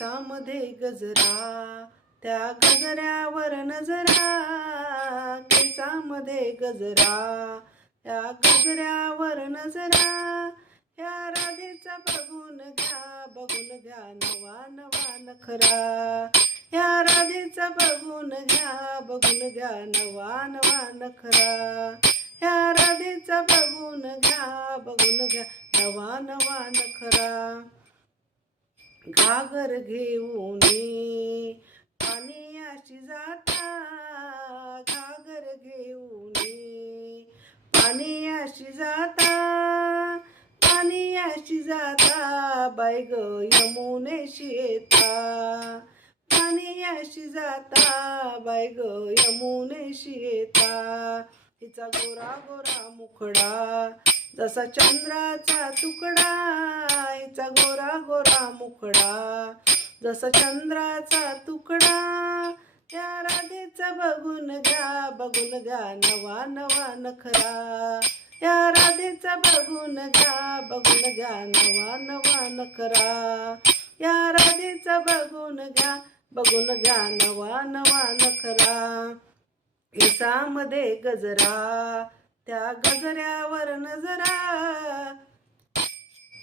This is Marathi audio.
केसामध्ये गजरा, त्या गजऱ्यावर नजरा. केसामध्ये गजरा, त्या गजऱ्यावर नजरा. या राधेचा बघून घ्या नवा नवा नखरा. या राधेचा बघून घ्या नवा नवा नखरा. या राधेचा बघून घ्या नवा नवा नखरा. घागर घेऊन पाण्याशी जाता, घागर घेऊन पाण्याशी जाता. पाण्याशी जाता बाई ग यमुनेशी येता. पाण्याशी जाता बाई ग यमुनेशी येता. हिचा गोरा गोरा मुखडा जसा चंद्राचा तुकडा. हिचा गोरा गोरा मुखडा जसा चंद्राचा तुकडा. या राधेचा बघून घ्या नवा नवा नखरा. या राधेचा बघून घ्या नवा नवा नखरा. या राधेचा बघून घ्या नवा नवा नखरा. केसामध्ये गजरा, त्या गजऱ्यावर नजरा.